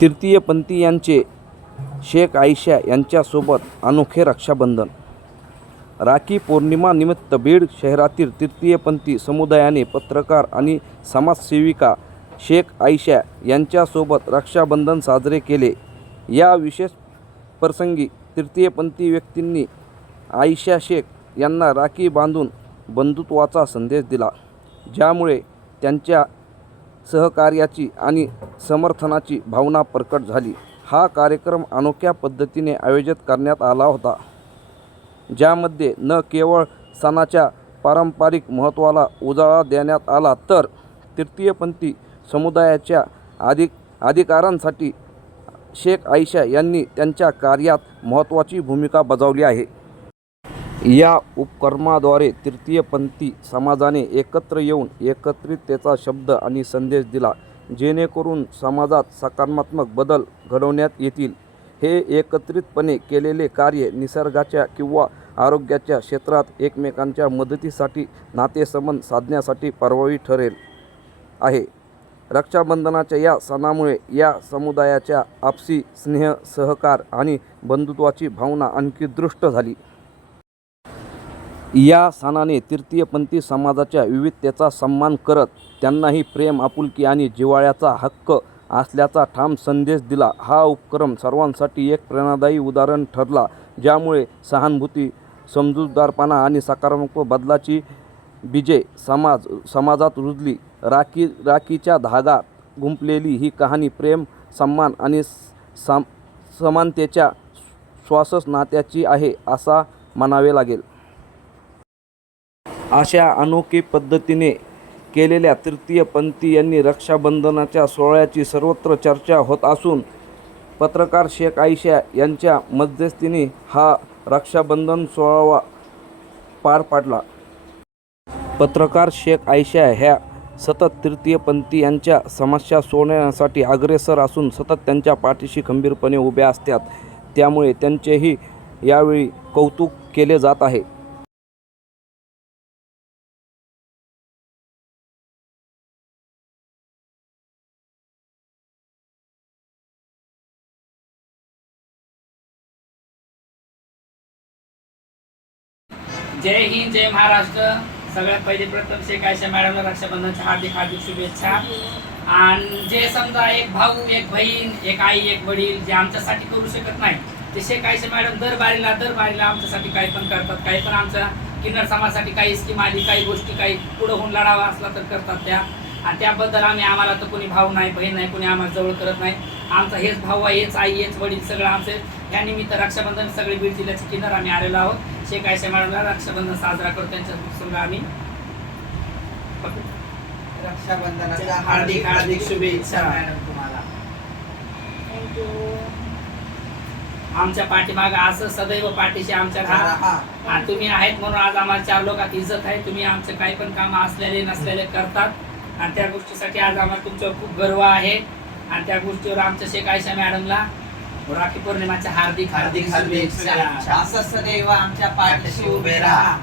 तृतीयपंथी यांचे शेख आयशा यांच्यासोबत अनोखे रक्षाबंधन. राखी पौर्णिमानिमित्त बीड शहरातील तृतीयपंथी समुदायाने पत्रकार आणि समाजसेविका शेख आयशा यांच्यासोबत रक्षाबंधन साजरे केले. या विशेष प्रसंगी तृतीयपंथी व्यक्तींनी आयशा शेख यांना राखी बांधून बंधुत्वाचा संदेश दिला ज्यामुळे त्यांच्या सहकार्याची आणि समर्थनाची भावना प्रकट झाली. हा कार्यक्रम अनोख्या पद्धतीने आयोजित करण्यात आला होता ज्यामध्ये न केवळ सणाच्या पारंपरिक महत्त्वाला उजाळा देण्यात आला तर तृतीयपंथी समुदायाच्या अधिक अधिकारांसाठी शेख आयशा यांनी त्यांच्या कार्यात महत्त्वाची भूमिका बजावली आहे. या उपक्रमाद्वारे तृतीयपंथी समाजाने एकत्र येऊन एकत्रिततेचा शब्द आणि संदेश दिला जेणेकरून समाजात सकारात्मक बदल घडवण्यात येतील. हे एकत्रितपणे केलेले कार्य निसर्गाच्या किंवा आरोग्याच्या क्षेत्रात एकमेकांच्या मदतीसाठी नातेसंबंध साधण्यासाठी प्रभावी ठरेल आहे. रक्षाबंधनाच्या या सणामुळे या समुदायाच्या आपसी स्नेह सहकार आणि बंधुत्वाची भावना आणखी दृष्ट झाली. या सणाने तृतीयपंथी समाजाच्या विविधतेचा सन्मान करत त्यांनाही प्रेम आपुलकी आणि जिव्हाळ्याचा हक्क असल्याचा ठाम संदेश दिला. हा उपक्रम सर्वांसाठी एक प्रेरणादायी उदाहरण ठरला ज्यामुळे सहानुभूती समजूतदारपणा आणि सकारात्मक बदलाची बीजे समाज समाजात रुजली. राखी राखीच्या धागा गुंपलेली ही कहाणी प्रेम सन्मान आणि सम समानतेच्या श्वासच नात्याची आहे असा म्हणावे लागेल. अशा अनोखी पद्धतीने केलेल्या तृतीयपंथी यांनी रक्षाबंधनाच्या सोहळ्याची सर्वत्र चर्चा होत असून पत्रकार शेख आयशा यांच्या मध्यस्थीने हा रक्षाबंधन सोहळा पार पाडला. पत्रकार शेख आयशा ह्या सतत तृतीयपंथी यांच्या समस्या सोडवण्यासाठी अग्रेसर असून सतत त्यांच्या पाठीशी खंबीरपणे उभ्या असतात. त्यामुळे त्यांचेही यावेळी कौतुक केले जात आहे. जय हिंद जय महाराष्ट्र. सगळ्यात पहिले प्रथम शेख आयशा मॅडमला रक्षाबंधनच्या हार्दिक हार्दिक शुभेच्छा. आणि जे समजा एक भाऊ एक बहीण एक आई एक वडील जे आमच्यासाठी करू शकत नाही ते शेख आयशा मॅडम दर बारीला दर बारीला आमच्यासाठी काही पण करतात. काही पण आमच्या किन्नर समाजासाठी काही स्कीम आली काही गोष्टी काही पुढं होऊन लढावा असला तर करतात त्या. आणि त्याबद्दल आम्ही आम्हाला तर कोणी भाऊ नाही बहीण नाही कोणी आम्हाला जवळ करत नाही. आमचा हेच भाऊ आहे हेच आई हेच वडील सगळं आमचे. या निमित्त रक्षाबंधन सगळे बीड जिल्ह्याचे किन्नर आम्ही आलेलो आहोत. शेख आयशा मॅडमला रक्षाबंधन साजरा करतो त्यांच्या संग आम्ही रक्षाबंधनाच्या हार्दिक हार्दिक शुभेच्छा. मॅडम तुम्हाला. आमच्या पाठीमाग असं सदैव पाठीशी आमच्या राहा हा आणि तुम्ही आहेत म्हणून आज आम्हाला चार लोकात इज्जत आहे. तुम्ही आमचे काही पण काम असलेले नसलेले करतात. आणि त्या गोष्टीसाठी आज आम्हाला तुमच्यावर खूप गर्व आहे. आणि त्या गोष्टीवर आमच्या शेख आयशा मॅडमला राखी पौर्णिमाच्या हार्दिक हार्दिक हार्दिक शुभेच्छा. असं सदैव आमच्या पाठीशी उभे राहा.